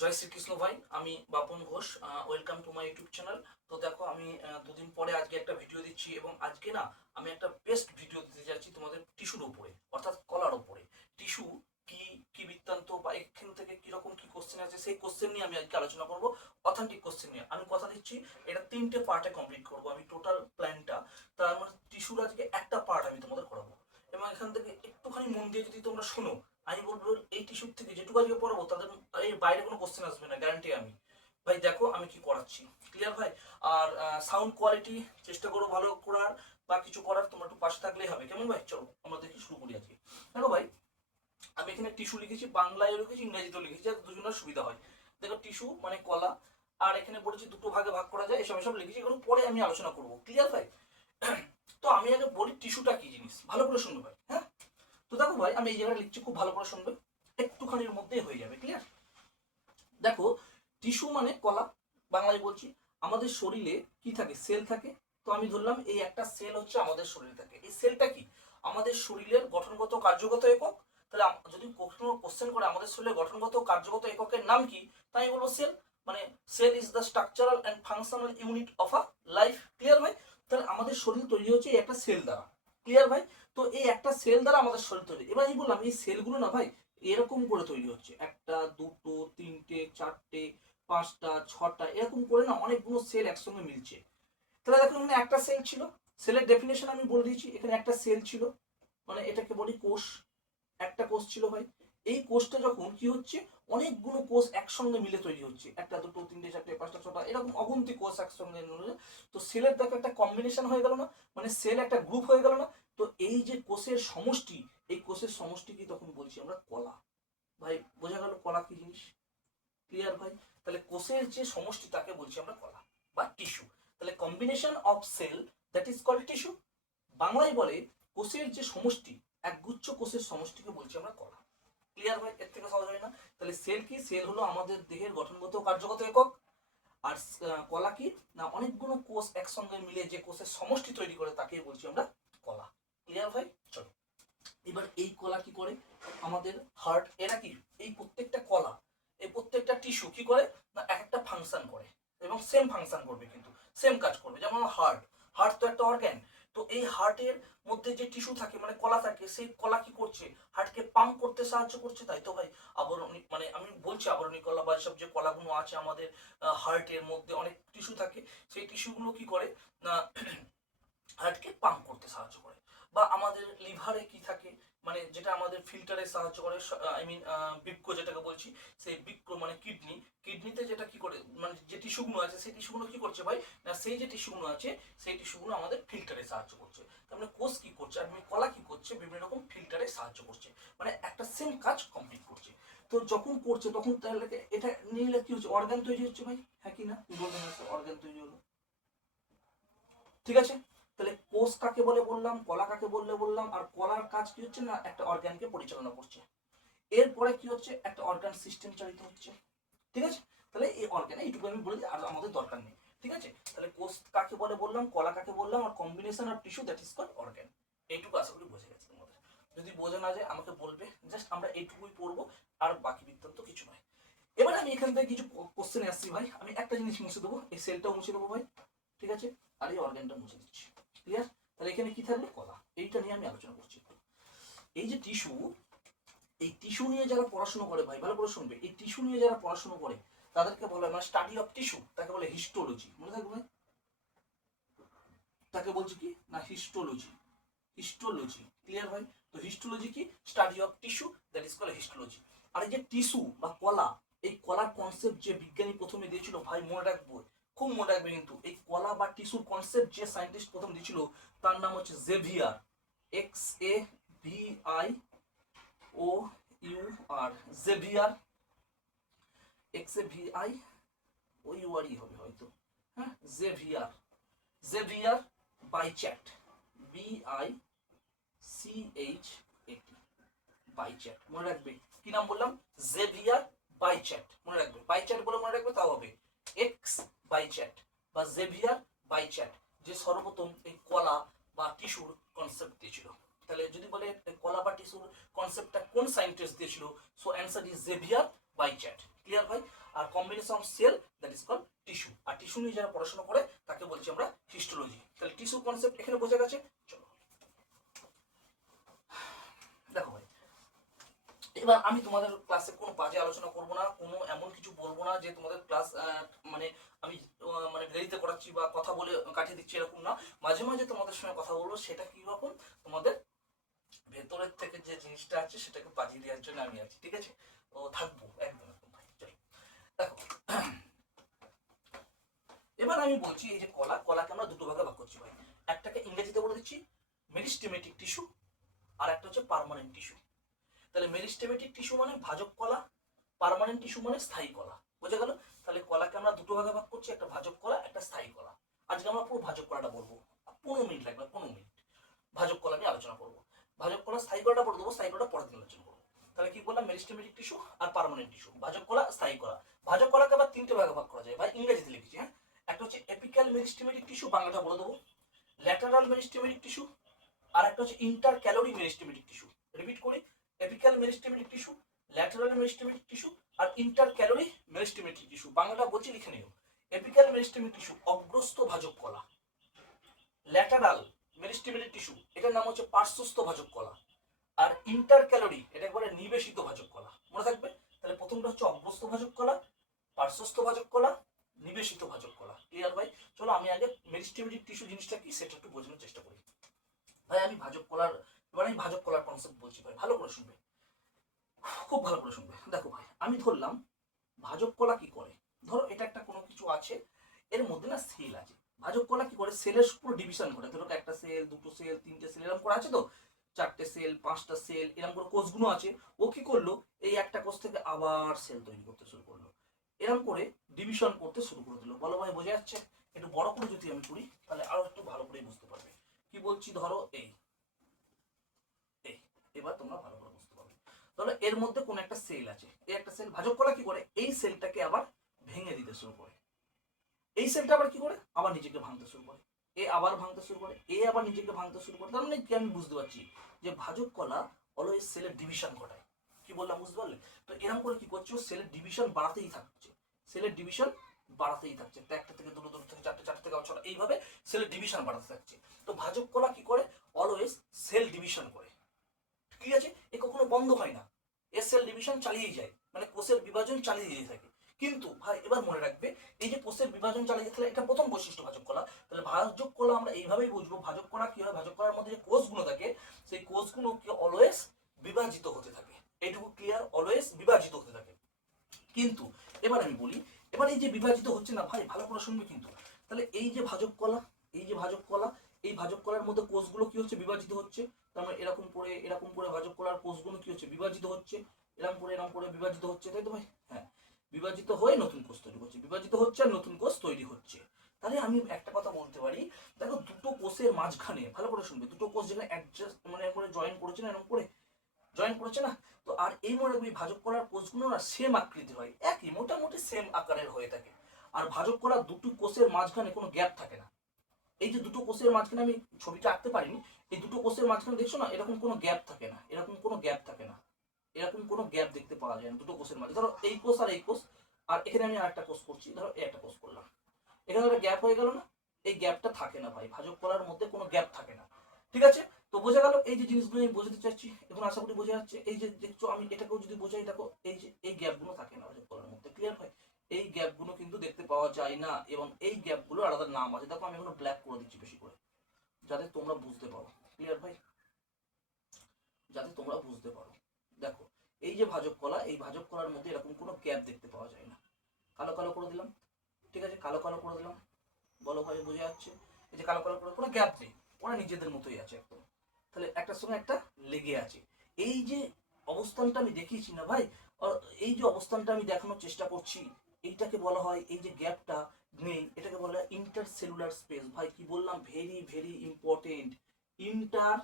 জয় শ্রীকৃষ্ণ ভাই, আমি Bapan Ghosh. Welcome to my YouTube channel. তো দেখো, আমি দুদিন পরে আজকে একটা ভিডিও দিচ্ছি, এবং আজকে না আমি একটা বেস্ট ভিডিও দিতে যাচ্ছি তোমাদের টিস্যুর উপরে, অর্থাৎ কলার উপরে। টিস্যু কি, কি বৃত্তান্ত, বা এখান থেকে কিরকম কি কোশ্চেন আছে, সেই কোশ্চেন নিয়ে আমি আজকে আলোচনা করবো। অথেন্টিক কোশ্চেন নিয়ে আমি কথা দিচ্ছি, এটা 3টে পার্টে কমপ্লিট করবো আমি টোটাল প্ল্যানটা। তার মানে টিস্যুর আজকে একটা পার্ট আমি তোমাদের করাবো, এবং এখান থেকে একটুখানি মন দিয়ে যদি তোমরা শোনো, আমি বলবো এই টিস্যুর থেকে যেটুকু আজকে পড়াবো তাদের এর বাইরে কোনো কোশ্চেন আসবে না, গ্যারান্টি আমি। ভাই দেখো আমি কি করাচ্ছি, ক্লিয়ার ভাই? আর সাউন্ড কোয়ালিটি চেষ্টা করো ভালো করার, বা কিছু করার তোমরা একটু পাশে থাকলেই হবে, কেমন ভাই? চলো আমরা দেখি, শুরু করি আজকে। দেখো ভাই, আমি এখানে টিস্যু লিখেছি, বাংলায় লিখেছি, ইংরেজিতেও লিখেছি, যাতে দুজনের সুবিধা হয়। দেখো, টিস্যু মানে কলা, আর এখানে বলেছি দুটো ভাগে ভাগ করা যায়, এসব এসব লিখেছি, এগুলো পরে আমি আলোচনা করবো, ক্লিয়ার ভাই? তো আমি আগে বলি টিস্যুটা কি জিনিস, ভালো করে শুনবে ভাই, হ্যাঁ? তো দেখো ভাই, আমি এই জায়গায় লিখছি, খুব ভালো করে শুনবে, একটুখানির মধ্যেই হয়ে যাবে, ক্লিয়ার? দেখো, টিস্যু মানে কলা, বাংলায় বলছি। আমাদের শরীরে কি থাকে? সেল থাকে। তো আমি ধরলাম এই একটা সেল হচ্ছে আমাদের শরীরে থাকে। এই সেলটা কি? আমাদের শরীরের গঠনগত কার্যগত একক। তাহলে যদি কখনো কোশ্চেন করে আমাদের শরীরের গঠনগত কার্যগত এককের নাম কি, তাই আমি বলবো সেল। মানে cell is the structural and functional unit of a life, clear ভাই? তাহলে আমাদের শরীর তৈরি হচ্ছে এই একটা সেল দ্বারা, ক্লিয়ার ভাই? তো এই একটা সেল দ্বারা আমাদের শরীর তৈরি। এবার আমি বললাম এই সেলগুলো না ভাই এরকম করে তৈরি হচ্ছে, একটা, দুটো, তিনটে, চারটে, পাঁচটা, ছটা, এরকম করে না অনেকগুলো সেল একসঙ্গে মিলছে। তাহলে দেখো, এখানে একটা সেল ছিল, সেলের ডেফিনেশন আমি বলে দিয়েছি। এখানে একটা সেল ছিল, মানে এটাকে বলি কোষ। একটা কোষ ছিল ভাই। এই কোষটা যখন কি হচ্ছে, অনেকগুলো কোষ একসঙ্গে মিলে তৈরি হচ্ছে, একটা, দুটো, তিনটে, চারটে, পাঁচটা, ছটা, এরকম অগন্তি কোষ একসঙ্গে মিলে। তো সেলের দেখো একটা কম্বিনেশন হয়ে গেল না, মানে সেল একটা গ্রুপ হয়ে গেল না? তো এই যে কোষের সমষ্টি, এই কোষের সমষ্টি কি তখন বলছি আমরা কলা। ভাই বোঝা গেল কলা কি জিনিস, ক্লিয়ার ভাই? তাহলে কোষের যে সমষ্টি তাকে বলছি আমরা কলা বা টিস্যু। তাহলে combination of cell, that is called tissue. বাংলায় বলে কোষের যে সমষ্টি, একগুচ্ছ কোষের সমষ্টিকে বলছি আমরা কলা, ক্লিয়ার ভাই? এর থেকে সহজ হয় না? তাহলে সেল কি? সেল হলো আমাদের দেহের গঠনগত কার্যগত একক। আর কলা কি না, অনেকগুলো কোষ একসঙ্গে মিলে যে কোষের সমষ্টি তৈরি করে তাকেই বলছি আমরা কলা, ক্লিয়ার ভাই? চলো, এবার এই কলা কি করে? আমাদের হার্ট, এরা কি, এই প্রত্যেকটা কলা, এই প্রত্যেকটা টিস্যু কি করে না, এক একটা ফাংশন করে, এবং সেম ফাংশন করবে, কিন্তু সেম কাজ করবে। যেমন হার্ট, হার্ট তো একটা অর্গ্যান। তো এই হার্টের মধ্যে যে টিস্যু থাকে মানে কলা থাকে, সেই কলা কি করছে? হার্টকে পাম্প করতে সাহায্য করছে, তাই তো ভাই? আবরণী, মানে আমি বলছি আবরণী কলা বা সব যে কলাগুলো আছে আমাদের হার্টের মধ্যে অনেক টিস্যু থাকে, সেই টিস্যুগুলো কি করে না, হার্টকে পাম্প করতে সাহায্য করে। বা আমাদের লিভারে কি থাকে, মানে যেটা আমাদের ফিল্টারে সাহায্য করে, আই মিন বৃক্ক যেটাকে বলছি, সেই বৃক্ক মানে কিডনি। কিডনিতে যেটা কি করে, মানে যে টিস্যুগুলো আছে সেই টিস্যুগুলো কি করছে ভাই না, সেই যে টিস্যুগুলো আছে সেই টিস্যুগুলো আমাদের ফিল্টারে সাহায্য করছে। তার মানে কোষ কি করছে আর কলা কি করছে, বিভিন্ন রকম ফিল্টারে সাহায্য করছে, মানে একটা সেম কাজ কমপ্লিট করছে। তো যখন করছে তখন তাহলে এটা নিলে কি হচ্ছে, অর্গান তৈরি হচ্ছে ভাই, হ্যাঁ কি না? বলবেন অর্গান তৈরি হলো, ঠিক আছে? তাহলে কোষ কাকে বলে বললাম, কলা কাকে বললে বললাম, আর কলার কাজ কি হচ্ছে না, একটা অর্গানকে পরিচালনা করছে। এরপরে কি হচ্ছে, একটা অর্গান সিস্টেম চালিত হচ্ছে, ঠিক আছে? তাহলে এই অর্গান এইটুকু আমি বলে দিই, আর আমাদের দরকার নেই, ঠিক আছে? তাহলে কোষ কাকে বলে বললাম, কলা কাকে বললাম, আর combination of tissue, that is called organ. এইটুকু আশা করি বুঝে গেছে তোমাদের। যদি বোঝা না যায় আমাকে বলবে, জাস্ট আমরা এইটুকুই পড়বো, আর বাকি বৃত্তান্ত কিছু নয়। এবার আমি এখান থেকে কিছু কোশ্চেনে আসছি ভাই। আমি একটা জিনিস মুছে দেবো, এই সেলটাও মুছে দেবো ভাই, ঠিক আছে? আর এই অর্গানটা মুছে দিচ্ছি, ক্লিয়ার? তাহলে এখানে কি থাকবে, কলা। এইটা নিয়ে আমি আলোচনা করছি। এই যে টিস্যু, এই টিস্যু নিয়ে যারা পড়াশোনা করে ভাই, ভালো করে শুনবে, এই টিস্যু নিয়ে যারা পড়াশোনা করে তাদেরকে বলে মানে স্টাডি অফ টিস্যু, তাকে বলে হিস্টোলজি, মনে থাকবে ভাই? তাকে বলছি কি না, হিস্টোলজি। হিস্টোলজি, ক্লিয়ার ভাই? তো হিস্টোলজি কি? Study of tissue, that is called histology. আর এই যে টিস্যু বা কলা, এই কলার কনসেপ্ট যে বিজ্ঞানী প্রথমে দিয়েছিল ভাই, মনে রাখবো, খুব মনে রাখবে কিন্তু, এই কলা বা টিস্যুর কনসেপ্ট যে সায়েন্টিস্ট প্রথম দিয়েছিল তার নাম হচ্ছে জেভিয়ার। XAVIOUR, Xavier. XAVIOUR হবে হয়তো, হ্যাঁ, জেভিয়ার। জেভিয়ার বাইচ্যাট, BICHAT, বাইচ্যাট, মনে রাখবে। কি নাম বললাম? জেভিয়ার বাইচ্যাট, মনে রাখবে। বাইচ্যাট বলে মনে রাখবে, তাও হবে এক্স বাইচ্যাট বা জেভিয়ার বাইচ্যাট, যে সর্বপ্রথম এই কলা বা টিস্যুর কনসেপ্ট দিয়েছিল। তাহলে যদি বলে কলা বা টিস্যুর কনসেপ্টটা কোন সায়েন্টিস্ট দিয়েছিল, so answer is Xavier Bichat, clear ভাই? আর combination of cell that is call tissue. আর টিস্যু নিয়ে যারা পড়াশোনা করে তাকে বলছি আমরা হিস্টোলজি। তাহলে টিস্যু কনসেপ্ট এখানে বোঝা গেছে। চলো দেখো ভাই, এবার আমি তোমাদের ক্লাসে কোনো বাজে আলোচনা করব না, কোনো এমন কিছু বলবো না যে তোমাদের ক্লাস মানে আমি মানে দেরিতে করাচ্ছি বা কথা বলে কাটিয়ে দিচ্ছি, এরকম না। মাঝে মাঝে তোমাদের সঙ্গে কথা বলবো, সেটা কি রকম, তোমাদের ভেতরের থেকে যে জিনিসটা আছে সেটাকে বাজিয়ে দেওয়ার জন্য আমি আছি, ঠিক আছে? তো থাকবো একদম একদম ভাই। চলো দেখো, এবার আমি বলছি এই যে কলাকে আমরা দুটো ভাগে ভাগ করছি ভাই। একটাকে ইংরেজিতে বলে দিচ্ছি মেরিস্টেমেটিক টিস্যু, আর একটা হচ্ছে পার্মানেন্ট টিস্যু। তাহলে মেরিস্টেমেটিক টিস্যু মানে ভাজক কলা, পার্মানেন্ট টিস্যু মানে স্থায়ী কলা। বোঝা গেল? তাহলে কলাকে আমরা দুটো ভাগে ভাগ করছি, একটা ভাজক কলা, একটা স্থায়ী কলা। আজকে আমরা পুরো ভাজক কলাটা বলবো, 15 মিনিট লাগবে, 15 মিনিট ভাজক কলা নিয়ে আলোচনা করবো। ভাজক কলা স্থায়ী কলাটা পড়ে দেবো, স্থায়ী কলাটা পরের দিন আলোচনা করবো। তাহলে কি বললাম, মেরিস্টেমেটিক টিস্যু আর পার্মানেন্ট টিস্যু, ভাজক কলা, স্থায়ী কলা। ভাজক কলাকে আবার তিনটে ভাগে ভাগ করা যায় ভাই, ইংরেজিতে লিখেছি, হ্যাঁ। একটা হচ্ছে এপিক্যাল মেরিস্টেমেটিক টিস্যু, বাংলাটা বলে দেবো, ল্যাটারাল মেরিস্টেমেটিক টিস্যু, আর একটা হচ্ছে intercalary meristematic tissue. Repeat করি, apical meristematic tissue, lateral meristematic tissue, আর ইন্টার ক্যালোরি মেরিস্টেমেটিক টিস্যু। বাংলাটা বলছি, লিখে নিও। এপিক্যাল মেরিস্টেমেটিক টিস্যু অগ্রস্থ ভাজক কলা, ল্যাটারাল মেরিস্টেমেটিক টিস্যু এটার নাম হচ্ছে পার্শ্বস্থ ভাজক কলা, আর ইন্টার ক্যালোরি এটা একবারে নিবেশিত ভাজক কলা। মনে থাকবে? তাহলে প্রথমটা হচ্ছে অগ্রস্থ ভাজক কলা, পার্শ্বস্থ ভাজক কলা, নিবেশিত ভাজক কলা। ক্লিয়ার ভাই? চলো আমি আগে মেরিস্টেমেটিক টিস্যু জিনিসটা কি সেটা একটু বোঝানোর চেষ্টা করি ভাই। আমি ভাজক কলার, এবার আমি ভাজক কলার কনসেপ্ট বলছি ভাই, ভালো করে শুনবে, খুব ভালো করে শুনবে। দেখো ভাই, আমি ধরলাম ভাজক কলা কি করে, ধরো এটা একটা কোনো কিছু আছে, এর মধ্যে না সেল আছে। ভাজক কলা কি করে, সেলের পুরো ডিভিশন ঘটে। ধরো একটা সেল, দুটো সেল, তিনটে সেল, এরকম করে আছে তো, চারটে সেল, পাঁচটা সেল, এরকম করে কোষগুলো আছে। ও কি করলো, এই একটা কোষ থেকে আবার সেল তৈরি করতে শুরু করলো, এরকম করে ডিভিশন করতে শুরু করে দিল। বলো ভাই, বোঝা যাচ্ছে? একটু বড় করে যদি আমি করি তাহলে আরো একটু ভালো করে বুঝতে পারবে কি বলছি। ধরো এই এই এবার তোমরা ভালো করে বুঝতে পারবে। ধরো এর মধ্যে কোন একটা সেল আছে, এই একটা সেল, ভাজক কলা কি করে, এই সেলটাকে আবার ভেঙে দিতে শুরু করে। এই সেলটা আবার কি করে, আবার নিজেকে ভাঙতে শুরু করে। এ আবার ভাঙতে শুরু করে, এ আবার নিজেকে ভাঙতে শুরু করে। তার মানে কি, আমি বুঝতে পারছি যে ভাজক কলা অলওয়েজ সেলের ডিভিশন ঘটায়। কি বললাম, বুঝতে পারলে? তো এরকম করে কি করছে, সেলের ডিভিশন বাড়াতেই থাকছে, সেলের ডিভিশন বাড়াতেই থাকছে। একটা থেকে দুটো, দুটো থেকে চারটে, চারটে থেকে ছটা, এইভাবে সেলের ডিভিশন বাড়াতে থাকছে। তো ভাজক কলা কি করে, অলওয়েজ সেল ডিভিশন করে। ঠিক আছে? এ কখনো বন্ধ হয় না, এর সেল ডিভিশন চালিয়েই যায়, মানে কোষের বিভাজন চালিয়ে যেতে থাকে। কিন্তু ভাই এবার মনে রাখবে, এই যে কোষের বিভাজন চালিয়ে যেতে, এটা প্রথম বৈশিষ্ট্য ভাজক কলা। তাহলে ভাজক কলা আমরা এইভাবেই বুঝবো, ভাজক কলা কি হয়, ভাজক কলার মধ্যে যে কোষগুলো থাকে, সেই কোষগুলো কি অলওয়েজ বিভাজিত হতে থাকে। এইটুকু ক্লিয়ার, অলওয়েজ বিভাজিত হতে থাকে। কিন্তু এবার আমি বলি, এবার এই যে বিভাজিত হচ্ছে না ভাই, ভালো করে শুনবে কিন্তু। তাহলে এই যে ভাজক কলা, এই যে ভাজক কলা, এই ভাজক কলার মধ্যে কোষগুলো কি হচ্ছে, বিভাজিত হচ্ছে। তার মানে এরকম করে ভাজক কলার কোষগুলো কি হচ্ছে, বিভাজিত হচ্ছে। এরকম করে বিভাজিত হচ্ছে, তাই তো ভাই? হ্যাঁ, বিভাজিত হয়ে নতুন কোষ তৈরি হচ্ছে, বিভাজিত হচ্ছে আর নতুন কোষ তৈরি হচ্ছে। তাহলে আমি একটা কথা বলতে পারি, দেখো দুটো কোষের মাঝখানে, ভালো করে শুনবে, দুটো কোষ যেখানে অ্যাডজাস্ট মানে করে জয়েন করেছে না, এরকম করে জয়েন করেছে না, তো আর এই মনে রাখবি ভাজক কলার কোষগুলো না সেম আকৃতির হয়, একই মোটামুটি সেম আকারের হয়ে থাকে। আর ভাজক কলার দুটো কোষের মাঝখানে কোনো গ্যাপ থাকে না। এই যে দুটো কোষের মাঝখানে, আমি ছবিটা আঁকতে পারিনি, এই দুটো কোষের মাঝখানে দেখছো না, এরকম কোনো গ্যাপ থাকে না, এরকম কোনো গ্যাপ থাকে না, এরকম কোনো গ্যাপ দেখতে পাওয়া যায় না দুটো কোষের মাঝে। ধরো এই কোষ আর এই কোষ, আর এখানে আমি আরেকটা কোষ করছি, ধরো এই একটা কোষ করলাম, এখানে একটা গ্যাপ হয়ে গেল না, এই গ্যাপটা থাকে না ভাই, ভাজক কলার মধ্যে কোনো গ্যাপ থাকে না। ঠিক আছে? তো বোঝা গেল এই যে জিনিসগুলো আমি বোঝাতে চাচ্ছি, এখন আশা করি বোঝা যাচ্ছে। এই যে দেখছো, আমি এটাকেও যদি বোঝাই, দেখো এই যে এই গ্যাপগুলো থাকে না ভাজক কলার মধ্যে। ক্লিয়ার ভাই? এই গ্যাপগুলো কিন্তু দেখতে পাওয়া যায় না, এবং এই গ্যাপগুলো আলাদা নাম আছে। দেখো আমি এখনো ব্ল্যাক করে দিচ্ছি বেশি করে, যাতে তোমরা বুঝতে পারো। ক্লিয়ার ভাই? যাতে তোমরা বুঝতে পারো। দেখো এই যে ভাজক কলা, এই ভাজক কলার মধ্যে এরকম কোনো গ্যাপ দেখতে পাওয়া যায় না। কালো কালো করে দিলাম, ঠিক আছে, কালো কালো করে দিলাম। বলো ভাই, বোঝা যাচ্ছে? এই যে কালো কালো করে কোনো গ্যাপ নেই, ওরা নিজেদের মতোই আছে একদম। তাহলে একটার সঙ্গে একটা লেগে আছে। এই যে অবস্থানটা আমি দেখিয়েছি না ভাই, এই যে অবস্থানটা আমি দেখানোর চেষ্টা করছি, এইটাকে বলা হয়, এই যে গ্যাপটা নেই, এটাকে বলা হয় ইন্টার সেলুলার স্পেস। ভাই কি বললাম, very very important. Inter,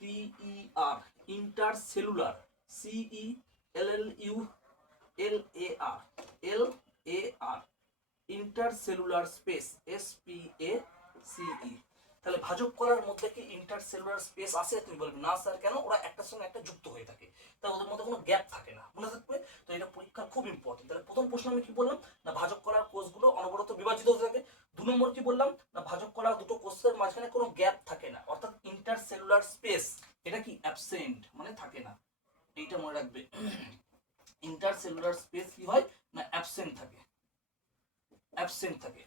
INTER, inter cellular, CELLULAR, LAR, intercellular space, SPACE। তাহলে ভাজক কলার মধ্যে কি ইন্টারসেলুলার স্পেস আছে? তুমি বলবে না স্যার, কেন? ওরা একটার সঙ্গে একটা যুক্ত হয়ে থাকে, তাই ওদের মধ্যে কোনো গ্যাপ থাকে না। মনে থাকবে তো, এটা পরীক্ষার খুব ইম্পর্টেন্ট। তাহলে প্রথম প্রশ্ন আমি কি বললাম না ভাজক কলার কোষগুলো অনবরত বিভাজিত হতে থাকে। 2 নম্বর কি বললাম না ভাজক কলার দুটো কোষের মাঝখানে কোনো গ্যাপ থাকে না, অর্থাৎ ইন্টারসেলুলার স্পেস এটা কি অ্যাবসেন্ট মানে থাকে না, এইটা মনে রাখবে। ইন্টারসেলুলার স্পেস কি হয় না অ্যাবসেন্ট থাকে, অ্যাবসেন্ট থাকে।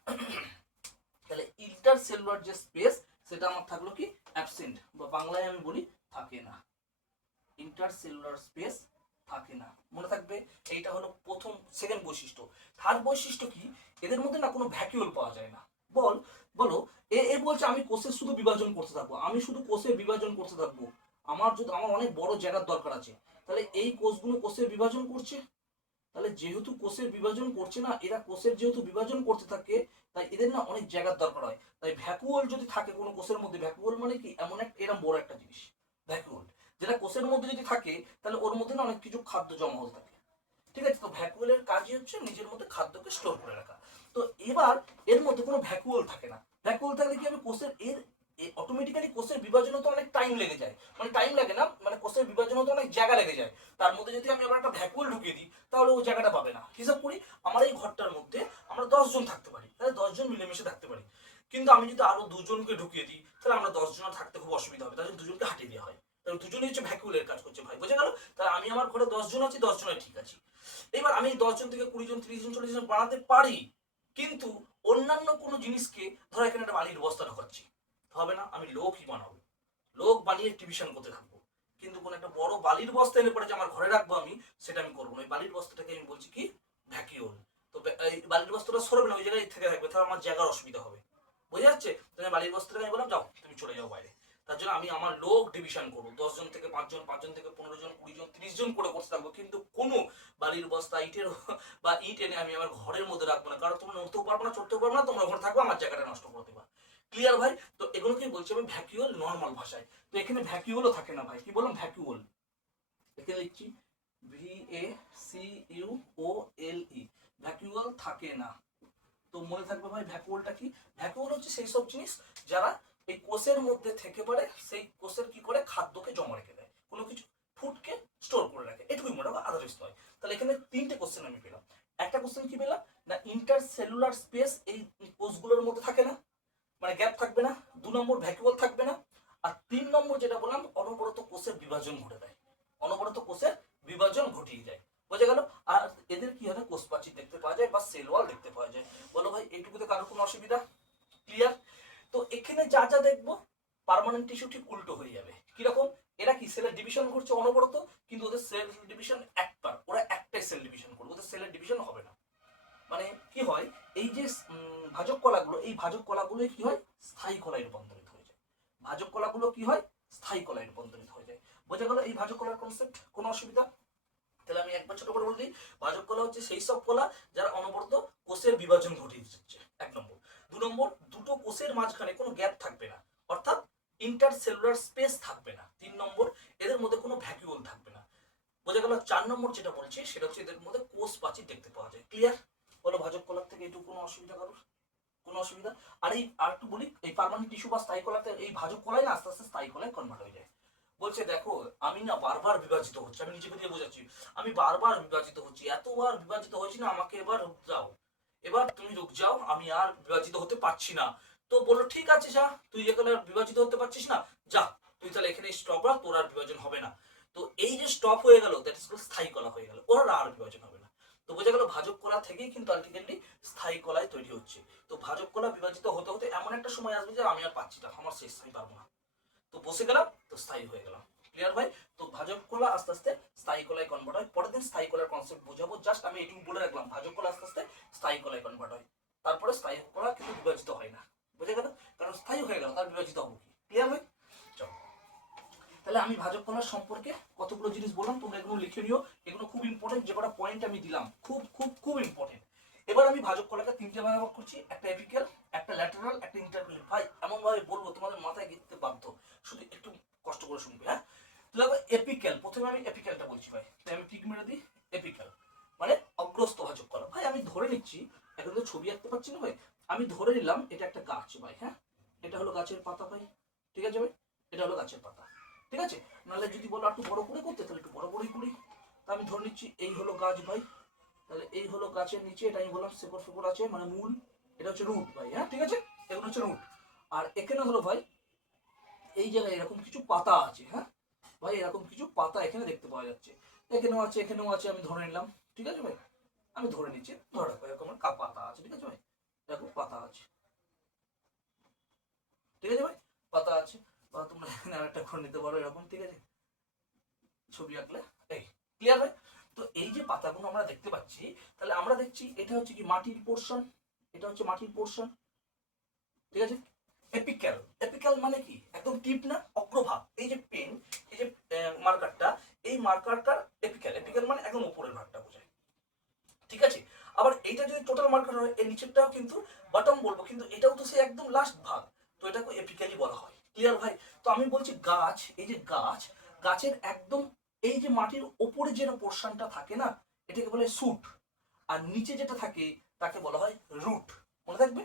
তাহলে ইন্টারসেলুলার যে স্পেস সেটা আমার থাকলো কি অ্যাবসেন্ট, বা বাংলায় আমি বলি থাকে না, ইন্টারসেলুলার স্পেস থাকে না, মনে থাকবে। এইটা হলো প্রথম সেকেন্ড বৈশিষ্ট্য। থার্ড বৈশিষ্ট্য কি, এদের মধ্যে না কোনো ভ্যাকুয়াল পাওয়া যায় না। বলো এ এ বলছে আমি কোষের শুধু বিভাজন করতে থাকবো, আমি শুধু কোষের বিভাজন করতে থাকবো, আমার অনেক বড় জায়গার দরকার আছে। তাহলে এই কোষগুলো কোষের বিভাজন করছে, তাহলে যেহেতু কোষের বিভাজন করছে না, এরা কোষের যেহেতু বিভাজন করতে থাকে তাই এদের না অনেক জায়গার দরকার হয়। তাই ভ্যাকুয়াল যদি থাকে কোনো কোষের মধ্যে, ভ্যাকুয়াল মানে কি এমন একটা এরকম বড় একটা জিনিস ভ্যাকুয়াল, যেটা কোষের মধ্যে যদি থাকে তাহলে ওর মধ্যে না অনেক কিছু খাদ্য জমা হতে থাকে। ঠিক আছে, তো ভ্যাকুয়ালের কাজই হচ্ছে নিজের মধ্যে খাদ্যকে স্টোর করে রাখা। তো এবার এর মধ্যে কোনো ভ্যাকুয়াল থাকে না, ভ্যাকুয়াল থাকলে কি হবে কোষের এর অটোমেটিক্যালি কোষের বিভাজনে তো অনেক টাইম লেগে যায়, মানে টাইম লাগে না মানে কোষের বিভাজনে তো অনেক জায়গা লেগে যায়। তার মধ্যে যদি আমি আবার একটা ভ্যাকুয়াল ঢুকিয়ে দিই তাহলে ওই জায়গাটা পাবে না। হিসাব করি আমার এই ঘরটার মধ্যে আমরা 10 জন থাকতে পারি, তাহলে 10 জন মিলেমিশে থাকতে পারি, কিন্তু আমি যদি আরো 2 জনকে ঢুকিয়ে দিই তাহলে আমরা 10 জন থাকতে খুব অসুবিধা হবে, তাহলে 2 জনকে হাঁটিয়ে দেওয়া হয়। তাহলে 2জনই হচ্ছে ভ্যাকুয়ালের কাজ করছে ভাই, বুঝে গেল? তাহলে আমি আমার ঘরে 10 জন আছি, 10 জনের ঠিক আছে। এবার আমি 10 জন থেকে 20 জন 30 জন 40 জন বানাতে পারি, কিন্তু অন্যান্য কোনো জিনিসকে ধরো এখানে একটা বালির বস্তা ঢোকাচ্ছি, হবে না, আমি লোকই বানাবো, লোক বানিয়ে টিউশন করতে থাকবো, কিন্তু কোনো একটা বড় বালির বস্তা এনে পড়ে যে আমার ঘরে রাখবো আমি, সেটা আমি করবো না। ওই বালির বস্তাটাকে আমি বলছি কি ভ্যাকিউল। তো এই বালির বস্তাটা সরবে না, ওই জায়গায় থেকে থাকবে, তাহলে আমার জায়গার অসুবিধা হবে, বোঝা যাচ্ছে? তুমি বালির বস্তাটাকে আমি বললাম যাও তুমি চলে যাও বাইরে, তার জন্য আমি আমার লোক ডিভিশন করবো, 10 জন থেকে 5 জন, 5 জন থেকে 15 জন, 20 জন, 30 জন করে করতে থাকবো, কিন্তু কোনো বালির বস্তা ইটের বা ইট এনে আমি আমার ঘরের মধ্যে রাখবো না, কারণ তোমরা নড়তেও পারবো না, চড়তেও পারবো না, তোমরা ওখানে থাকবো, আমার জায়গাটা নষ্ট করে দেবা। ক্লিয়ার ভাই? তো এগুলোকে বলছি আমি ভ্যাকুয়াল নর্মাল ভাষায়। তো এখানে ভ্যাকুয়ালও থাকে না ভাই, কি বললাম ভ্যাকুয়াল, এখানে লিখছি VACUOLE, ভ্যাকুয়াল থাকে না। তো মনে থাকবে ভাই ভ্যাকুয়ালটা কি, ভ্যাকুয়াল হচ্ছে সেই সব জিনিস যারা এই কোষের মধ্যে থেকে পারে, সেই কোষের কি করে খাদ্যকে জমা রেখে দেয়, কোনো কিছু ফুডকে স্টোর করে রাখে, এটুকুই মনে রাখো, আদারওয়াইজ নয়। তাহলে এখানে 3টে কোশ্চেন আমি পেলাম। একটা কোশ্চেন কি পেলাম না ইন্টারসেলুলার স্পেস এই কোষগুলোর মধ্যে থাকে না, মানে গ্যাপ থাকবে না। 2 নম্বর ভ্যাকুয়াল থাকবে না। আর 3 নম্বর যেটা বললাম অনবরত কোষের বিভাজন ঘটে দেয়, অনবরত কোষের বিভাজন ঘটিয়ে যায়, বোঝা গেল? আর এদের কি হয় কোষ প্রাচীর দেখতে পাওয়া যায় বা সেল ওয়াল দেখতে পাওয়া যায়। বলো ভাই এইটুকুতে কারোর কোনো অসুবিধা? ক্লিয়ার? তো এখানে যা যা দেখবো পার্মানেন্ট টিস্যু ঠিক উল্টো হয়ে যাবে। কিরকম? এরা কি সেলের ডিভিশন করছে অনবরত, কিন্তু ওদের সেল ডিভিশন একবার, ওরা একটাই সেল ডিভিশন করবে, ওদের সেলের ডিভিশন হবে না। মানে কি হয় এই যে ভাজক কলাগুলো, এই ভাজক কলাগুলো কি হয় স্থায়ী কলায় রূপান্তরিত হয়ে যায়, ভাজক কলাগুলো কি হয় স্থায়ী কলায় রূপান্তরিত হয়ে যায়। বোঝা গেল এই ভাজক কলার কনসেপ্ট? কোনো অসুবিধা? তাহলে আমি একবার ছোট করে বলে দিই, ভাজক কলা হচ্ছে সেই সব কলা যারা অনবরত কোষের বিভাজন ঘটিয়ে দিচ্ছে, 1 নম্বর। 2 নম্বর দুটো কোষের মাঝখানে কোনো গ্যাপ থাকবে না, অর্থাৎ ইন্টারসেলুলার স্পেস থাকবে না। 3 নম্বর এদের মধ্যে কোনো ভ্যাকুয়াল থাকবে না। বোঝা গেল? 4 নম্বর যেটা বলছি সেটা হচ্ছে এদের মধ্যে কোষ প্রাচীর দেখতে পাওয়া যায়। ক্লিয়ার? বলো ভাজক কলার থেকে এটুকু কোনো অসুবিধা কারোর? কোনো অসুবিধা? আর এই আর একটু বলি, এই পার্মানেন্ট টিস্যু বা স্থায়ী কলাতে এই ভাজক কলাই না আস্তে আস্তে স্থায়ী কলায় কনভার্ট হয়ে যায়। বলছে দেখো আমি না বারবার বিভাজিত হচ্ছে, আমি নিজেকে দিয়ে বোঝাচ্ছি, আমি বারবার বিভাজিত হচ্ছি, এতবার বিভাজিত হয়েছি না, আমাকে এবার রুক যাও, এবার তুমি রুক যাও, আমি আর বিভাজিত হতে পারছি না। তো বললো ঠিক আছে যা, তুই যেখানে বিভাজিত হতে পারছিস না, যা তুই তাহলে এখানে স্টপ, আর তোর আর বিভাজন হবে না। তো এই যে স্টপ হয়ে গেল দ্যাট ইজ কল্ড স্থায়ী কলা হয়ে গেল, ওরা আর বিভাজন হবে না। তো বোঝা গেল ভাজক কলা থেকেই কিন্তু আলটিমেটলি স্থায়ী কলায় তৈরি হচ্ছে। তো ভাজক কলা বিভাজিত হতে হতে এমন একটা সময় আসবে যে আমি আর পাচ্ছি না, আমার শেষ, আমি পারবো না, তো বসে গেলাম, তো স্থায়ী হয়ে গেলাম। ক্লিয়ার ভাই? তো ভাজক কলা আস্তে আস্তে স্থায়ী কলায় কনভার্ট হয়, পরের দিন স্থায়ী কলার কনসেপ্ট বোঝাবো, জাস্ট আমি এটুকু বলে রাখলাম ভাজক কলা আস্তে আস্তে স্থায়ী কলায় কনভার্ট হয়, তারপরে স্থায়ী কলা কিন্তু বিভাজিত হয় না, বুঝে গেল? কারণ স্থায়ী হয়ে গেল, তার বিভাজিত হবো কি? ক্লিয়ার ভাই? চলো, তাহলে আমি ভাজক কলার সম্পর্কে কতগুলো জিনিস বললাম, তোমরা এগুলো লিখে নিও, এগুলো খুব ইম্পর্টেন্ট, যে কটা পয়েন্ট আমি দিলাম খুব খুব খুব ইম্পর্টেন্ট। এবার আমি ভাজক কলাকে 3টে ভাগে ভাগ করছি, একটা এপিক্যাল, একটা ল্যাটারাল, একটা ইন্টারক্যাল। ভাই এমন ভাবে বলবো তোমাদের মাথায় গেঁথতে বাধ্য, শুধু একটু কষ্ট করে শুনবে, হ্যাঁ? তাহলে এপিক্যাল, প্রথমে আমি এপিক্যালটা বলছি ভাই, তাই আমি টিক মেরে দিই। এপিক্যাল মানে অগ্রস্ত ভাজক কলা। ভাই আমি ধরে নিচ্ছি, এখন তো ছবি আঁকতে পারছি না ভাই, আমি ধরে নিলাম এটা একটা গাছ ভাই, হ্যাঁ, এটা হলো গাছের পাতা ভাই, ঠিক আছে ভাই, এটা হলো গাছের পাতা, ঠিক আছে? নাহলে যদি বলো একটু বড় করে করতে তাহলে একটু বড় করেই করি। তা আমি ধরে নিচ্ছি এই হলো গাছ ভাই, তাহলে এই হলো গাছের নিচে, এটা আমি বললাম শেকড় ফেকড় আছে মানে মূল, এটা হচ্ছে রুট ভাই। হ্যাঁ ঠিক আছে, এগুলো হচ্ছে রুট। আর এখানে হলো ভাই এই জায়গায় এরকম কিছু পাতা আছে। হ্যাঁ ভাই এরকম কিছু পাতা এখানে দেখতে পাওয়া যাচ্ছে, এখানেও আছে এখানেও আছে, আমি ধরে নিলাম। ঠিক আছে ভাই, আমি ধরে নিচ্ছি, ধরে রাখো এরকম পাতা আছে। ঠিক আছে ভাই, এরকম পাতা আছে। ঠিক আছে ভাই, পাতা আছে, বা তোমরা এখানে আরেকটা করে নিতে পারো এরকম। ঠিক আছে, ছবি আঁকলে এই ক্লিয়ার হয়। তো এই যে পাতাগুলো আমরা দেখতে পাচ্ছি, তাহলে আমরা দেখছি এটা হচ্ছে কি মাটির পোর্শন, এটা হচ্ছে মাটির পোর্শন। ঠিক আছে, এপিক্যাল, এপিক্যাল মানে কি একদম টিপ না, অগ্রভাগ। এই যে পেন, এই যে মার্কারটা, এই মার্কারটার এপিক্যাল, এপিক্যাল মানে একদম উপরের ভাগটা বোঝায়। ঠিক আছে, আবার এইটা যদি টোটাল মার্কার হয় এর নিচেরটাও কিন্তু বটম বলবো, কিন্তু এটাও তো সে একদম লাস্ট ভাগ, তো এটাকে এপিক্যালি বলা হয়। ক্লিয়ার ভাই? তো আমি বলছি গাছ, এই যে গাছ, গাছের একদম এই যে মাটির ওপরে যে পোর্শনটা থাকে না, এটাকে বলে শুট, আর নিচে যেটা থাকে তাকে বলা হয় রুট। মনে থাকবে?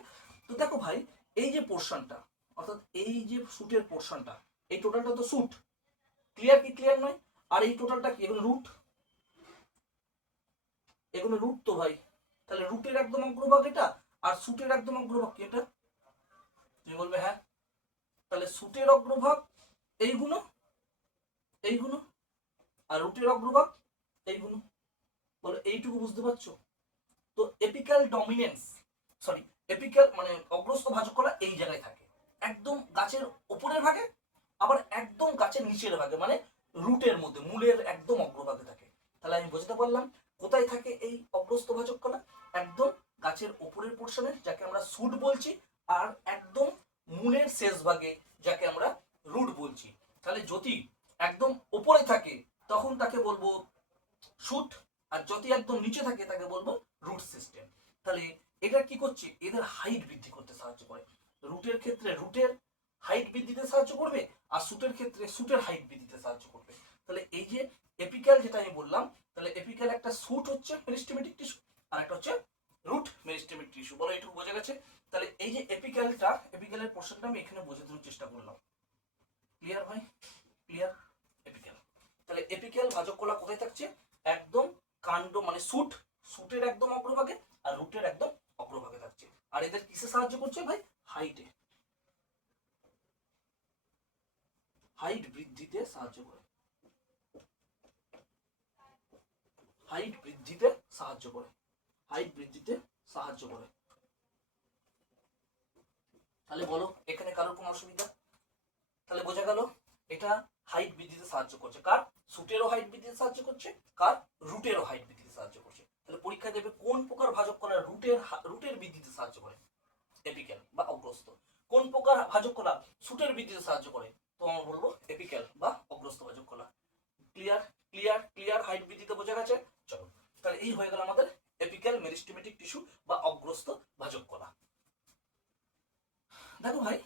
তো দেখো ভাই, এই যে পোর্শনটা, অর্থাৎ এই যে শুটের পোর্শনটা, এই টোটালটা তো শুট। ক্লিয়ার কি ক্লিয়ার নয়? আর এই টোটালটা কি, এগুলো রুট, এগুলো রুট তো ভাই। তাহলে রুটের একদম অগ্রভাগ এটা, আর শুটের একদম অগ্রভাগ কি এটা? তুমি বলবে হ্যাঁ। তাহলে শুটের অগ্রভাগ এইগুলো, এইগুলো, আর রুটের অগ্রভাগ এইগুলো। বলো এইটুকু বুঝতে পারছো? তো এপিক্যাল ডমিনেন্স, সরি, এপিক্যাল মানে অগ্রস্থ ভাজক কলা এই জায়গায় থাকে, একদম গাছের উপরের ভাগে, আবার একদম গাছের নিচের ভাগে, মানে রুটের মধ্যে, মূলের একদম অগ্রভাগে থাকে। তাহলে আমি বুঝতে পারলাম কোথায় থাকে এই অগ্রস্থ ভাজক কলা, একদম গাছের উপরের পোর্শনে যাকে আমরা শুট বলছি, আর একদম মূলের শেষ ভাগে যাকে আমরা রুট বলছি। তাহলে যদি একদম উপরে থাকে তখন তাকে বলবো শুট, আর যদি একদম নিচে থাকে তাকে বলবো রুট সিস্টেম। তাহলে এটা কি করছে, এদের হাইট বৃদ্ধি করতে সাহায্য করে। রুটের ক্ষেত্রে রুটের হাইট বৃদ্ধিতে সাহায্য করবে, আর শুটের ক্ষেত্রে শুটের হাইট বৃদ্ধিতে সাহায্য করবে। তাহলে এই যে এপিক্যাল যেটা আমি বললাম, তাহলে এপিক্যাল একটা শুট হচ্ছে মেরিস্টেমেটিক টিস্যু, আর একটা হচ্ছে রুট মেরিস্টেমিক টিস্যু। বলো এটুকু বোঝা গেছে? তাহলে এই যে এপিক্যালটা, এপিক্যালের পোর্শনটা আমি এখানে বোঝানোর চেষ্টা করলাম। ক্লিয়ার ভাই? ক্লিয়ার? এপিক্যাল, তাহলে এপিক্যাল ভাজক কলা কোথায় থাকছে, একদম কাণ্ড মানে শুট, শুটের একদম অগ্রভাগে, আর রুটের একদম অগ্রভাগে থাকছে। আর এদের কিসে সাহায্য করছে ভাই? হাইটে, হাইট বৃদ্ধিতে সাহায্য করে, হাইট বৃদ্ধিতে সাহায্য করে, হাইট বৃদ্ধিতে সাহায্য করে। তাহলে বলো এখানে কারোর কোনো অসুবিধা? তাহলে বোঝা গেল এটা হাইট বৃদ্ধিতে সাহায্য করছে, কার? শুটেরও হাইট বৃদ্ধিতে সাহায্য করছে, কার? রুটেরও হাইট বৃদ্ধিতে সাহায্য করছে। তাহলে পরীক্ষা দেবে কোন প্রকার ভাজক কলা রুটের রুটের বৃদ্ধিতে সাহায্য করে, এপিক্যাল বা অগ্রস্থ। কোন প্রকার ভাজক কলা শুটের বৃদ্ধিতে সাহায্য করে, তো আমরা বলবো এপিক্যাল বা অগ্রস্থ ভাজক কলা। ক্লিয়ার? ক্লিয়ার? ক্লিয়ার? হাইট বৃদ্ধিতে বোঝা গেছে? চলো, তাহলে এই হয়ে গেল আমাদের এপিক্যাল মেরিস্টেমেটিক টিস্যু বা অগ্রস্থ ভাজক কলা। দেখো ভাই,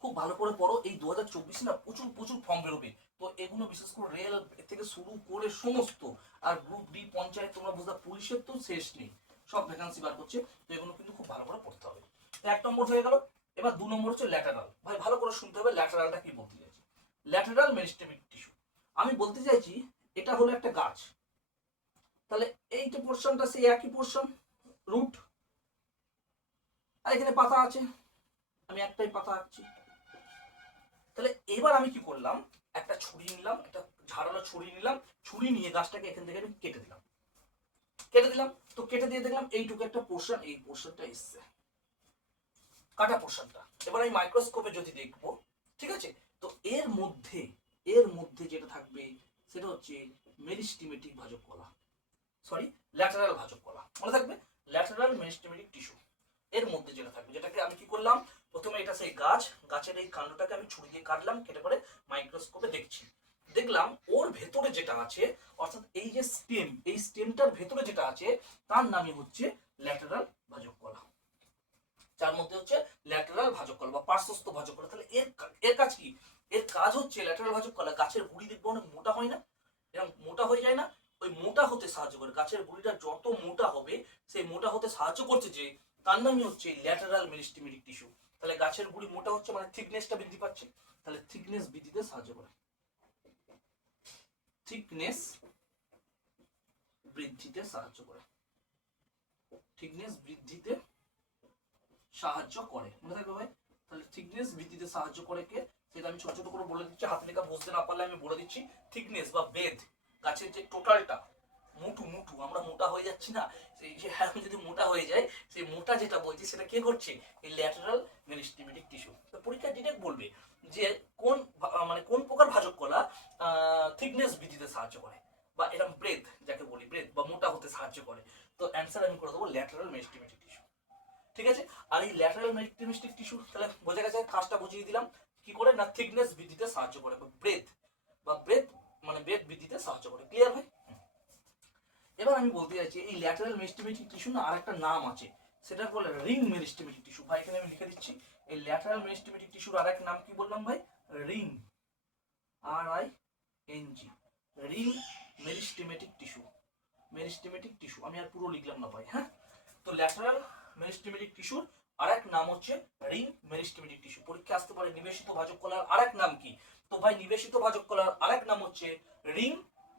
খুব ভালো করে পড়ো, এই 2024 না প্রচুর প্রচুর ফর্ম বেরোবে। তো এগুলো বিশেষ করে রেল থেকে শুরু করে সমস্ত, আর গ্রুপ ডি, পঞ্চায়েত, তোমরা বুঝতে, পুলিশের তো শেষ নেই, সব ভ্যাকান্সি বার করছে। তো এগুলো কিন্তু খুব ভালো করে পড়তে হবে। এক নম্বর হয়ে গেল। এবার দু নম্বর হচ্ছে ল্যাটারাল। ভাই ভালো করে শুনতে হবে, ল্যাটারালটা কি বলতে চাইছি। ল্যাটারাল মেরিস্টেমিক টিস্যু, আমি বলতে চাইছি এটা হলো একটা গাছ, তাহলে এইটা পোর্শনটা সেই একই পোর্শন, রুট, আর এখানে পাতা আছে, আমি একটাই পাতা আঁকছি। তাহলে এবার আমি কি করলাম, একটা ছুরি নিলাম, একটা ঝাড়ালো ছুরি নিলাম, ছুরি নিয়ে গাছটাকে এখান থেকে আমি কেটে দিলাম, কেটে দিলাম। তো কেটে দিয়ে দেখলাম এইটুকু একটা পোর্শন, এই পোর্শনটা এসছে, কাটা পোর্শনটা। এবার আমি মাইক্রোস্কোপে যদি দেখবো, ঠিক আছে, তো এর মধ্যে, এর মধ্যে যেটা থাকবে সেটা হচ্ছে মেরিস্টেমেটিক ভাজক কলা, সরি ল্যাটারাল ভাজক কলা। মনে থাকবে, ল্যাটারাল মেরিস্টেমেটিক টিস্যু। এর মধ্যে যেটা থাকবে, যেটাকে আমি কি করলাম, প্রথমে এটা সেই গাছ, গাছের এই কাণ্ডটাকে আমি ছুরি দিয়ে কাটলাম, কেটে পরে মাইক্রোস্কোপে দেখছি, দেখলাম ওর ভেতরে যেটা আছে, অর্থাৎ এই যে স্টেম, এই স্টেমটার ভেতরে যেটা আছে তার নামই হচ্ছে ল্যাটারাল ভাজক কলা, যার মধ্যে হচ্ছে ল্যাটারাল ভাজক কলা বা পার্শ্বস্থ ভাজক কলা। তাহলে এর এর কাজ কি? এর কাজ হচ্ছে ল্যাটারাল ভাজক কলা, গাছের গুড়ি দেখবো অনেক মোটা হয় না, এরকম মোটা হয়ে যায় না, ওই মোটা হতে সাহায্য করে, গাছের গুড়িটা যত মোটা হবে সেই মোটা হতে সাহায্য করছে যে, তার নামই হচ্ছে ল্যাটারাল মেরিস্টেমেটিক টিস্যু। তাহলে গাছের গুড়ি মোটা হচ্ছে মানে থিকনেসটা বৃদ্ধি পাচ্ছে, তাহলে থিকনেস বৃদ্ধিতে সাহায্য করে, থিকনেস বৃদ্ধি বৃদ্ধিতে সাহায্য করে, থিকনেস বৃদ্ধিতে সাহায্য করে, মনে থাকবে ভাই। তাহলে থিকনেস বৃদ্ধিতে সাহায্য করে কে, সেটা আমি ছোট ছোট করে বলে দিচ্ছি, হাতে লেখা বুঝতে না পারলে আমি বলে দিচ্ছি। থিকনেস বা বেদ, গাছের যে টোটালটা, মুটু মুটু, আমরা মোটা হয়ে যাচ্ছি না, সেই যে আমি যদি মোটা হয়ে যায়, সেই মোটা যেটা বলছি সেটা কে করছে, এই ল্যাটেরাল মেরিস্টেমেটিক টিস্যু। তো পরীক্ষা ডিরেক্ট বলবে যে কোন মানে কোন প্রকার ভাজক কলা থিকনেস বৃদ্ধিতে সাহায্য করে, বা এরকম ব্রেথ যাকে বলি, ব্রেথ বা মোটা হতে সাহায্য করে। তো অ্যান্সার আমি করে দেবো ল্যাটেরাল মেরিস্টেমেটিক টিস্যু। ঠিক আছে। আর এই ল্যাটারাল মেরিস্টেমেটিক টিস্যু, তাহলে বোঝা গেছে, কাজটা বুঝিয়ে দিলাম কি করে, না থিকনেস বৃদ্ধিতে সাহায্য করে, বা ব্রেথ মানে বেদ বৃদ্ধিতে সাহায্য করে। ক্লিয়ার ভাই? এবার আমি বলতে চাইছি এই ল্যাটারাল মেরিস্টেমেটিক টিস্যু না আরেকটা নাম আছে, সেটা বলে রিং মেরিস্টেমেটিক টিস্যু। ভাই এখানে আমি লিখে দিচ্ছি, এই ল্যাটারাল মেরিস্টেমেটিক টিস্যুর আরেক নাম কি বললাম ভাই, ring, RING, ring meristematic tissue. Meristematic tissue আমি আর পুরো লিখলাম না ভাই, হ্যাঁ। তো ল্যাটারাল মেরিস্টেমেটিক টিস্যুর আরেক নাম হচ্ছে রিং মেরিস্টেমেটিক টিস্যু। পরীক্ষা আসতে পারে নিবেশিত ভাজক কলার আরেক নাম কি, তো ভাই নিবেশিত ভাজক কলার আরেক নাম হচ্ছে রিং,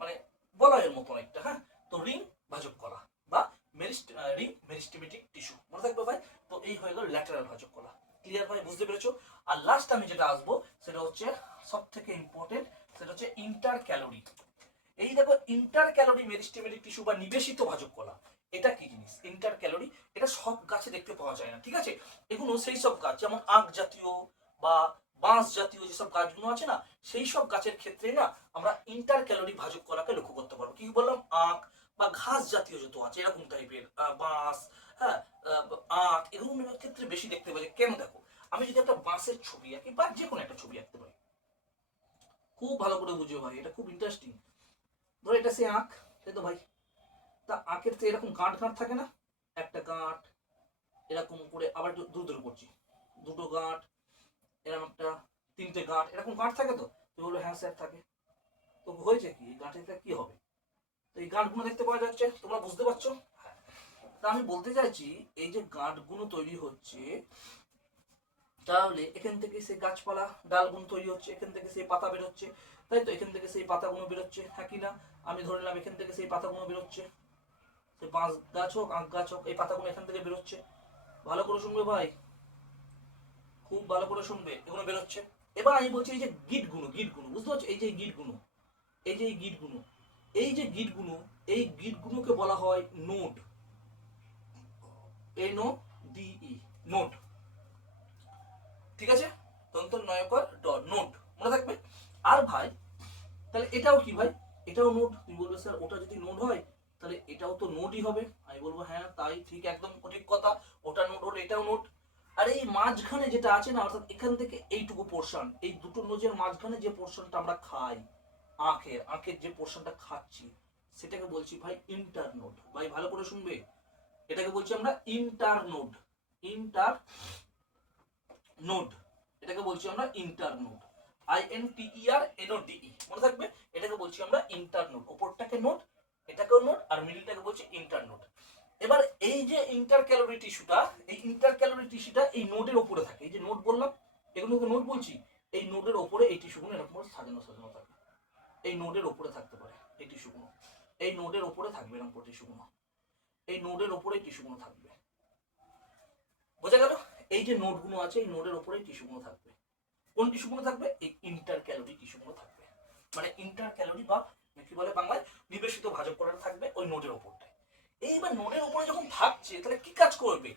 মানে বলয়ের মতো একটা, হ্যাঁ। তো রিং ভাজক কলা বা রিং মেরিস্টেমেটিক টিস্যু, মনে থাকবে ভাই। তো এই হয়ে গেল ল্যাটারাল ভাজক কলা। ক্লিয়ার ভাই? বুঝতে পেরেছো? আর লাস্ট আমি যেটা আসবো সেটা হচ্ছে সব থেকে ইম্পর্টেন্ট, সেটা হচ্ছে ইন্টার ক্যালোরি। এই দেখো ইন্টার ক্যালোরি মেরিস্টেমেটিক টিস্যু বা নিবেশিত ভাজক কলা, এটা কি জিনিস? ইন্টার ক্যালোরি, এটা সব গাছে দেখতে পাওয়া যায় না, ঠিক আছে। এগুলো সেই সব গাছ যেমন আখ জাতীয় বা বাঁশ জাতীয় যেসব গাছগুলো আছে না, সেই সব গাছের ক্ষেত্রে না আমরা ইন্টার ক্যালোরি ভাজক কলাকে লক্ষ্য করতে পারবো। কি বললাম? আখ বা ঘাস জাতীয় যত আছে এরকম টাইপের, বাঁশ, হ্যাঁ, আখ, এগুলোর ক্ষেত্রে বেশি দেখতে পাই। কেন? দেখো, আমি যদি একটা বাঁশের ছবি আঁকি বা যে কোনো একটা ছবি আঁকতে পারি, খুব ভালো করে বুঝিও ভাই, এটা খুব ইন্টারেস্টিং। ধরো এটা সে আঁক, তাই তো ভাই। তা আঁকের তো এরকম গাঁট গাঁট থাকে না, একটা গাঁট এরকম করে, আবার দূর দূর করছি, দুটো গাঁট, এরকম একটা, তিনটে গাঁট, এরকম গাঁট থাকে। তো তো বললো হ্যাঁ স্যার থাকে। তো হয়েছে কি, এই গাঁটের কি হবে? তো এই গাঁটগুলো দেখতে পাওয়া যাচ্ছে, তোমরা বুঝতে পারছো? হ্যাঁ। তা আমি বলতে চাইছি এই যে গাঁটগুলো তৈরি হচ্ছে, তাহলে এখান থেকে সেই গাছপালা ডালগুলো তৈরি হচ্ছে, এখান থেকে সেই পাতা বেরোচ্ছে, তাই তো, এখান থেকে সেই পাতাগুলো বেরোচ্ছে, হ্যাঁ কি না? আমি ধরে নিলাম এখান থেকে সেই পাতাগুলো বেরোচ্ছে, সেই বাঁশ গাছ হোক আখ গাছ হোক, এই পাতাগুলো এখান থেকে বেরোচ্ছে। ভালো করে শুনবে ভাই, খুব ভালো করে শুনবে, এগুলো বেরোচ্ছে। এবার আমি বলছি এই যে গিটগুলো, গিটগুলো বুঝতে পারছো? এই যে গিটগুলো, এই যে গিটগুলো, এই যে গিটগুলো, এই গিটগুলোকে বলা হয় নোড, NODE, নোড। ঠিক আছে? তন্ত নয়কর ডট, নোড, মনে থাকবে। আর ভাই তাহলে এটাও কি ভাই? এটাও নোড। তুমি বলবে স্যার ওটা যদি নোড হয় তাহলে এটাও তো নোডই হবে। আমি বলবো হ্যাঁ তাই, ঠিক, একদম সঠিক কথা। ওটা নোড হলে এটাও নোড। আর এই মাঝখানে যেটা আছে না, অর্থাৎ এখান থেকে এইটুকু পোর্শন, এই দুটো নোজের মাঝখানে যে পোর্শনটা আমরা খাই, আখের আখের যে পোর্শনটা খাচ্ছি, সেটাকে বলছি ভাই ইন্টার নোড। ভাই ভালো করে শুনবে, এটাকে বলছি আমরা ইন্টার নোড, ইন্টার নোড, এটাকে বলছি আমরা ইন্টার নোড, INTERNODE, মনে থাকবে। এটাকে বলছি আমরা ইন্টার নোড, ওপরটাকে নোড, এটাকেও নোড, আর মিডলটাকে বলছি ইন্টার নোড। এবার এই যে ইন্টার ক্যালোরি টিস্যুটা, এই ইন্টার ক্যালোরি টিস্যুটা এই নোডের উপরে থাকে। এই যে নোড বললাম, এগুলোকে নোড বলছি। এই নোডের উপরে এই টিস্যুগুলো এরকম করে সাজানো সাজানো থাকে। এই নোডের উপরে থাকতে পারে এই টিস্যুগুলো, এই নোডের উপরে থাকবে এরকম করে টিস্যুগুলো, এই নোডের উপরে টিস্যুগুলো থাকবে। বোঝা গেল? এই যে নোডগুলো আছে, এই নোডের উপরে টিস্যুগুলো থাকবে। কোন টিস্যুগুলো থাকবে? এই ইন্টার ক্যালোরি টিস্যুগুলো থাকবে। মানে ইন্টার ক্যালোরি বা কি বলে বাংলায়, নিবেশিত ভাজক কলাটা থাকবে ওই নোডের উপরটায়। এইবার নোডের উপরে যখন থাকছে তাহলে কি কাজ করবে?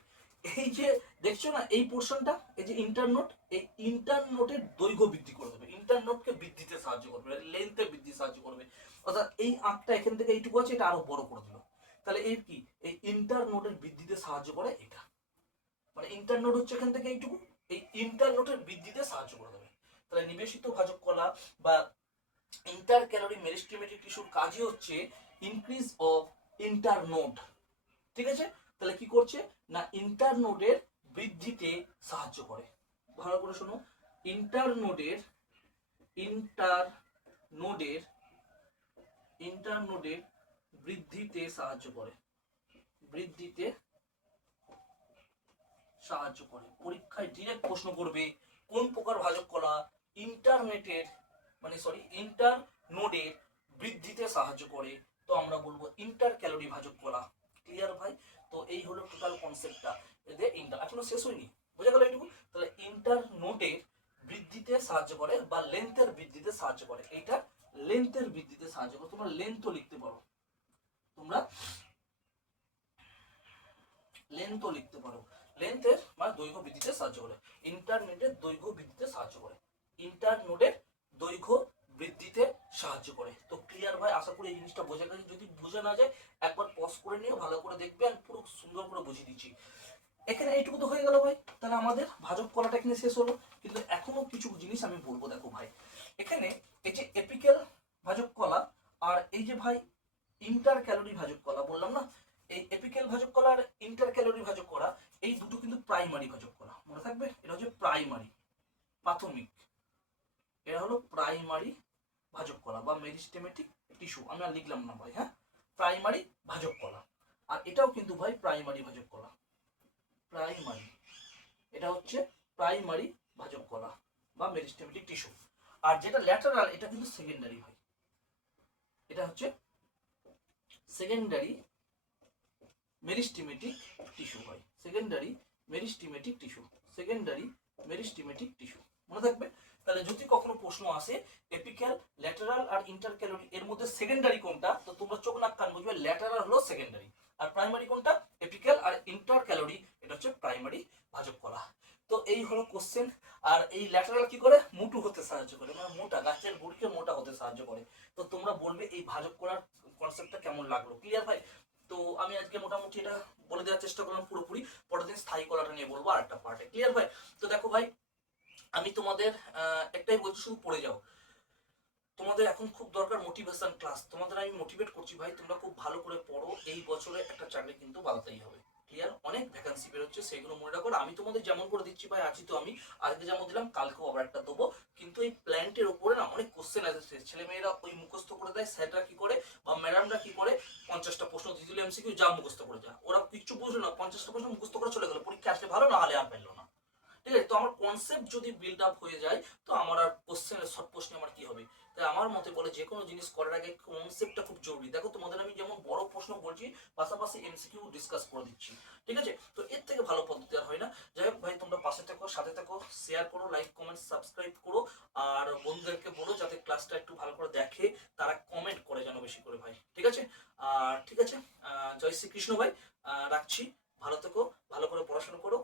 এই যে দেখছো না এই পোর্শনটা, এই যে ইন্টার নোড, এই ইন্টার নোডের দৈর্ঘ্য বৃদ্ধি করে দেবে, ইন্টার নোডকে বৃদ্ধিতে সাহায্য করবে, লেন্থে বৃদ্ধি সাহায্য করবে। অর্থাৎ এই আঁকটা এখান থেকে এইটুকু আছে, এটা আরো বড় করে দিল। তাহলে এর কি, এই ইন্টার নোডের বৃদ্ধিতে সাহায্য করে এটা। মানে ইন্টার নোড হচ্ছে এখান থেকে এইটুকু, এই ইন্টার নোডের বৃদ্ধিতে সাহায্য করে দেবে। তাহলে নিবেশিত ভাজক কলা বা ইন্টার ক্যালোরি মেরিস্টেমেটিক টিস্যুর কাজই হচ্ছে ইনক্রিজ অফ ইন্টার নোড। ঠিক আছে? তাহলে কি করছে না, ইন্টার নোডের বৃদ্ধিতে সাহায্য করে। ভালো করে শোনো, ইন্টার নোডের ইন্টার নোডের ইন্টার নোডের বৃদ্ধিতে সাহায্য করে, বৃদ্ধিতে সাহায্য করে। পরীক্ষায় ডিরেক্ট প্রশ্ন করবে কোন প্রকার ভাজক কলা ইন্টার নোডের বৃদ্ধিতে সাহায্য করে। তো আমরা বলবো ইন্টার ক্যালোরি ভাজক কলা। ক্লিয়ার ভাই? তো এই হলো টোটাল কনসেপ্টটা। এতে ইন্টার এখনো শেষ হয়নি, বোঝা গেল এইটুকু? তাহলে ইন্টার নোডের বৃদ্ধিতে সাহায্য করে বা লেন্থের বৃদ্ধিতে সাহায্য করে। এইটা লেন্থের বৃদ্ধিতে সাহায্য করে। তোমরা লেন্থও লিখতে পারো, তোমরা লেন্থও লিখতে পারো। লেন্থের মানে দৈর্ঘ্য বৃদ্ধিতে সাহায্য করে। ইন্টারনেটের দৈর্ঘ্য বৃদ্ধিতে সাহায্য করে। ইন্টারনোডের দৈর্ঘ্য বৃদ্ধিতে সাহায্য করে। তো ক্লিয়ার ভাই? আশা করি এই জিনিসটা বোঝা গেছে। যদি বোঝা না যায় একবার পজ করে নিও, ভালো করে দেখবে, আমি পুরো সুন্দর করে বুঝিয়ে দিচ্ছি। এখানে এইটুকু তো হয়ে গেল ভাই। তাহলে আমাদের ভাজক কলাটা এখানে শেষ হলো, কিন্তু এখনো কিছু জিনিস আমি বলবো। দেখো ভাই, এখানে এই যে এপিক্যাল ভাজক কলা আর এই যে ভাই ইন্টার ক্যালোরি ভাজক কলা বললাম না, এই এপিক্যাল ভাজক কলা আর ইন্টার ক্যালোরি ভাজক কলা এই দুটো কিন্তু প্রাইমারি ভাজক কলা। মনে থাকবে, এটা হচ্ছে প্রাইমারি, প্রাথমিক। এটা হলো প্রাইমারি ভাজক কলা বা মেরিস্টেমেটিক টিস্যু। আমি আর লিখলাম না ভাই, হ্যাঁ, প্রাইমারি ভাজক কলা। আর এটাও কিন্তু ভাই প্রাইমারি ভাজক কলা। প্রাইমারি, এটা হচ্ছে প্রাইমারি ভাজক কলা বা মেরিস্টেমেটিক টিস্যু। আর যেটা ল্যাটারাল এটা কিন্তু সেকেন্ডারি হয়। এটা হচ্ছে সেকেন্ডারি মেরিস্টেমেটিক টিস্যু হয়। Secondary meristematic tissue, secondary meristematic tissue. মনে থাকবে? তাহলে যদি কখনো প্রশ্ন আসে এপিক্যাল, ল্যাটারাল আর ইন্টার ক্যালোরি এর মধ্যে সেকেন্ডারি কোনটা, তো তোমরা চোখ নাক কান বুঝবে ল্যাটারাল হলো সেকেন্ডারি, আর প্রাইমারি কোনটা? এপিক্যাল আর ইন্টার ক্যালোরি এটা হচ্ছে প্রাইমারি ভাজক কলা। তো এই হলো কোশ্চেন। আর এই ল্যাটারাল কি করে? মোটু হতে সাহায্য করে, মানে মোটা, গাছের গুড়িকে মোটা হতে সাহায্য করে। তো তোমরা বলবে এই ভাজক কলার কনসেপ্টটা কেমন লাগলো। ক্লিয়ার ভাই? তো আমি আজকে মোটামুটি এটা বলে দেওয়ার চেষ্টা করলাম পুরোপুরি। পরের দিন স্থায়ী কলাটা নিয়ে বলবো আর একটা পার্টে। ক্লিয়ার ভাই? তো দেখো ভাই, আমি তোমাদের একটাই বলছি, শুধু পড়ে যাও। তোমাদের এখন খুব দরকার মোটিভেশন ক্লাস। তোমাদের আমি মোটিভেট করছি ভাই, তোমরা খুব ভালো করে পড়ো। এই বছরে একটা চাকরি কিন্তু বাড়াতেই হবে। ক্লিয়ার? অনেক ভ্যাকান্সি বেরোচ্ছে, সেগুলো মনে রাখো। আমি তোমাদের যেমন করে দিচ্ছি ভাই, আছি তো আমি, আজকে যেমন দিলাম কালকেও আবার একটা দেবো। কিন্তু এই প্ল্যান্টের উপরে না অনেক কোশ্চেন আছে। ছেলে মেয়েরা ওই মুখস্থ করে দেয়, স্যাররা কি করে বা ম্যাডামরা কি করে, 50টা প্রশ্ন দিয়ে দিল এমসিকিউ, যা মুখস্থ করে যা। ওরা কিচ্ছু বুঝলো না, 50টা প্রশ্ন মুখস্থ করে চলে গেল, পরীক্ষা আসলে ভালো, না হলে আর পেলো না। ঠিক আছে? তো আমার কনসেপ্ট যদি বিল্ড আপ হয়ে যায়, তো আমার আর কোশ্চেনের শর্ট প্রশ্নে আমার কি হবে? তাই আমার মতে বলে যে কোনো জিনিস করার আগে কনসেপ্টটা খুব জরুরি। দেখো তোমাদের আমি যেমন বড় প্রশ্ন বলছি, পাশাপাশি এমসিকিউ ডিসকাস করে দিচ্ছি। ঠিক আছে? তো এর থেকে ভালো পদ্ধতি আর হয় না। যাই হোক ভাই, তোমরা পাশে থেকো, সাথে থেকো, শেয়ার করো, লাইক কমেন্ট সাবস্ক্রাইব করো। আর বন্ধুদেরকে বলো যাতে ক্লাসটা একটু ভালো করে দেখে, তারা কমেন্ট করে যেন বেশি করে ভাই। ঠিক আছে? আর ঠিক আছে, জয় শ্রীকৃষ্ণ ভাই। রাখছি। ভালো থেকো, ভালো করে পড়াশোনা করো।